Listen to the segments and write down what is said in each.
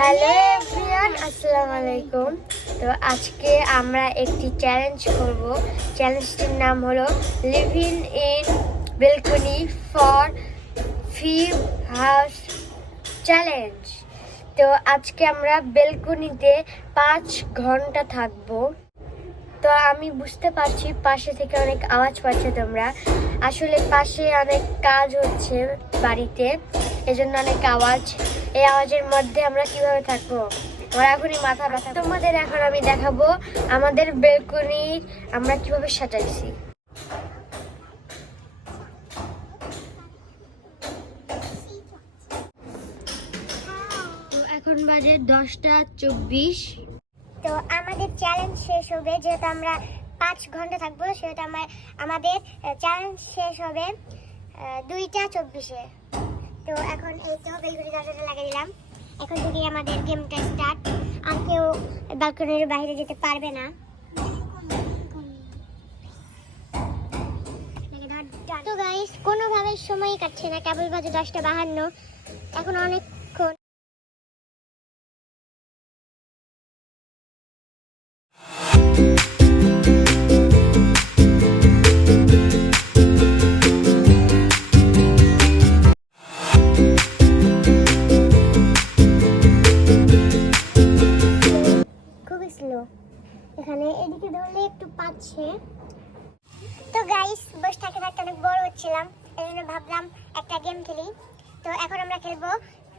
Hello everyone আসসালামু আলাইকুম তো আজকে আমরা একটি চ্যালেঞ্জ করব। চ্যালেঞ্জটির নাম হলো living in balcony for few hours challenge তো আজকে আমরা বেলকনিতে পাঁচ ঘণ্টা থাকব। তো আমি বুঝতে পারছি পাশে থেকে অনেক আওয়াজ পাচ্ছে তোমরা। আসলে পাশে অনেক কাজ হচ্ছে বাড়িতে। এজন্য অনেক আওয়াজ এই আওয়াজের মধ্যে আমরা কীভাবে থাকব? আমার এখনই মাথা ব্যথা তোমাদের এখন আমি দেখাবো আমাদের বেলকনির আমরা কীভাবে সাজাইছি। এখন বাজে দশটা চব্বিশ। তো আমাদের চ্যালেঞ্জ শেষ হবে, যেহেতু আমরা পাঁচ ঘণ্টা থাকব, সেহেতু আমার আমাদের চ্যালেঞ্জ শেষ হবে দুইটা চব্বিশে। তো এখন এই তো বেলগুড়ি দরজাটা লাগিয়ে দিলাম। এখন থেকে আমাদের গেমটা স্টার্ট আর কেউ ব্যালকনির বাইরে যেতে পারবে না। তো গাইস কোনোভাবে সময় কাটছে না। কেবল বাজে দশটা বাহান্ন। এখন অনেকক্ষণ পাচ্ছে তো গাইস বসে থাকতে থাকতে অনেক বড় হচ্ছিলাম এই জন্য ভাবলাম একটা গেম খেলি। তো এখন আমরা খেলব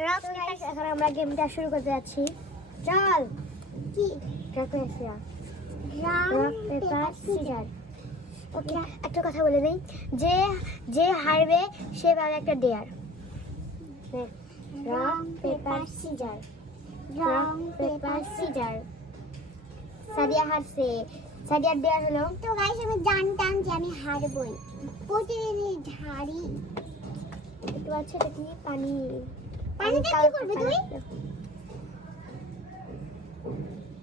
রক এখন আমরা গেমটা শুরু করতে যাচ্ছি। চল। কি? রক পেপার সিজার ওকে একটা কথা বলে নেই যে যে হারবে সে পাবে একটা dare rock paper scissor rock paper scissor Sadia হারছে। সাদিয়ার হলো তো গাইস আমি জানতাম যে আমি হারবই। প্রতিদিনই হারি একটু আছে এটা কি? পানি। পানিতে কি করবে তুই?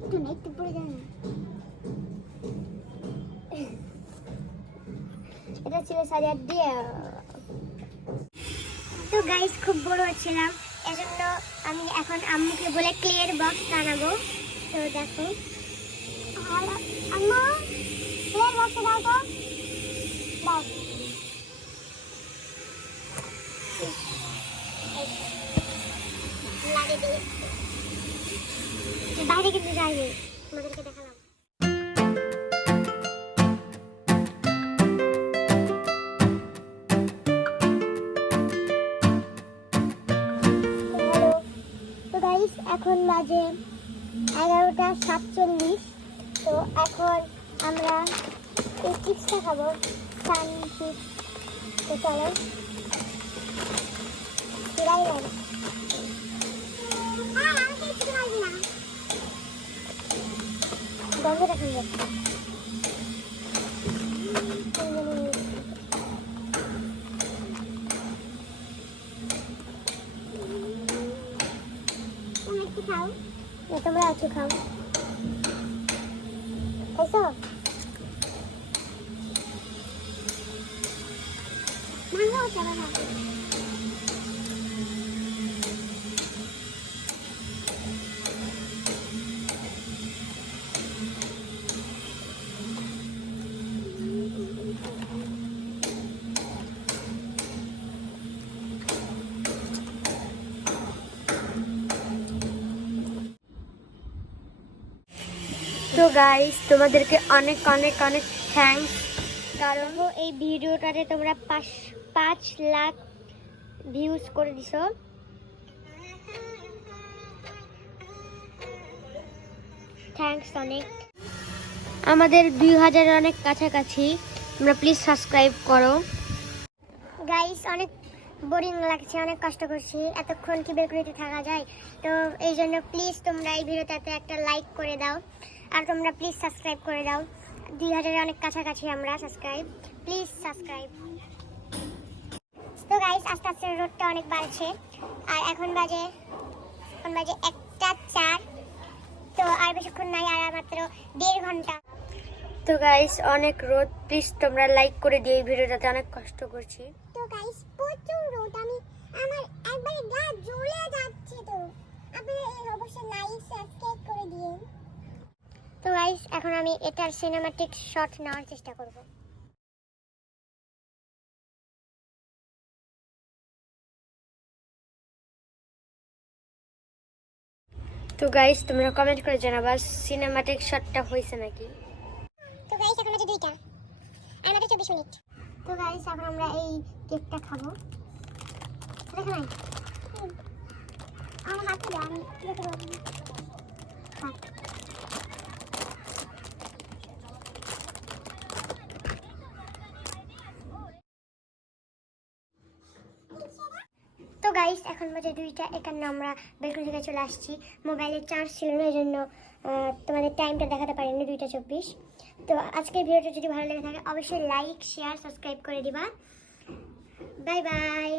একটু না একটু পড়ে না। এটা ছিল সাদিয়ার তো গাইস খুব বড় হচ্ছিলাম এজন্য আমি এখন আম্মুকে বলে ক্লিয়ার বক্স বানাবো। তো দেখো। বাইরে কিন্তু যাইবে আমাদেরকে দেখালাম এখন বাজে এগারোটা সাতচল্লিশ। তো এখন আমরা এই চিপসটা খাব সান চিপস তো চলো চুড়াই লাগে গন্ধটা খেয়ে যাচ্ছে তুমি একটু খাও। তোমরা একটু খাও খাইছো মাংস চাবা না তো গাইস তোমাদেরকে অনেক অনেক অনেক থ্যাঙ্কস কারণ এই ভিডিওটাতে তোমরা পাঁচ পাঁচ লাখ ভিউজ করে দিছো। থ্যাঙ্কস অনেক। আমাদের দুই হাজারের অনেক কাছাকাছি। তোমরা প্লিজ সাবস্ক্রাইব করো। গাইস অনেক বোরিং লাগছে, অনেক কষ্ট করছি। এতক্ষণ কি বেলকুনিতে থাকা যায়? তো এই জন্য প্লিজ তোমরা এই ভিডিওটাতে একটা লাইক করে দাও। আর তোমরা প্লিজ সাবস্ক্রাইব করে দাও। দুই হাজারের অনেক কাছাকাছি আমরা সাবস্ক্রাইব প্লিজ সাবস্ক্রাইব তো গাইস আস্তে আস্তে রোডটা অনেক বাড়ছে। আর এখন বাজে এখন বাজে একটা চার। তো আর বেশিক্ষণ নাই আর মাত্র দেড় ঘণ্টা। তো গাইস অনেক রোদ প্লিজ তোমরা লাইক করে দিও এই ভিডিওটাতে অনেক কষ্ট করছি। তো গাইস প্রচুর রোদ আমি আমার একবারে গা জ্বলে যাচ্ছে তো। আপনারা এই অবশ্যই গাইস এখন আমি এটার সিনেমাটিক শট নেওয়ার চেষ্টা করব। তো গাইস তোমরা কমেন্ট করে জানাবা সিনেমাটিক শটটা হয়েছে নাকি? তো গাইস এখন আছে দুইটা। আর মাত্র চব্বিশ মিনিট। তো গাইস এখন আমরা এই কেকটা খাব। দেখো নাই আমার হাতে আমি দেখতে পাবো না। থাক। তো গাইস এখন বাজে দুইটা, একান্ন, আমরা বেলকুল থেকে চলে আসছি। মোবাইলে চার্জ ছিল না জন্য তোমাদের টাইমটা দেখাতে পারিনি, দুইটা চব্বিশ। তো আজকের ভিডিওটা যদি ভালো লেগে থাকে, অবশ্যই লাইক শেয়ার সাবস্ক্রাইব করে দিবা। Bye bye